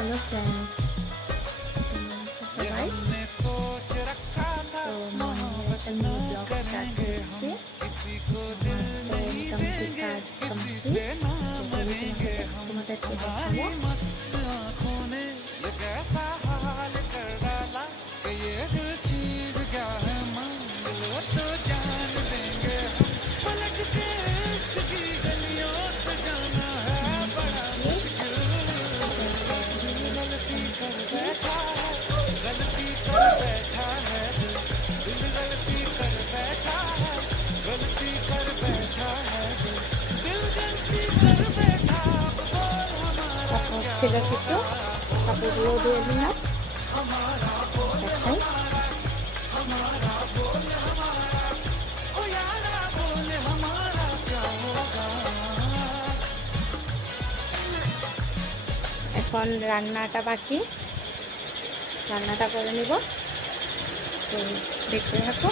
Hello friends, সবাই তো একটা নিউ ব্লগ স্টার্ট করছি। আমার তো মোটামুটি কাজ কমপ্লিট, তোমাদেরকে দেখাবো। ছেলে কিছু কাপড়গুলো দিয়ে দিলাম, দেখাই। এখন রান্নাটা বাকি, রান্নাটা করে নিব, তো দেখতে থাকো।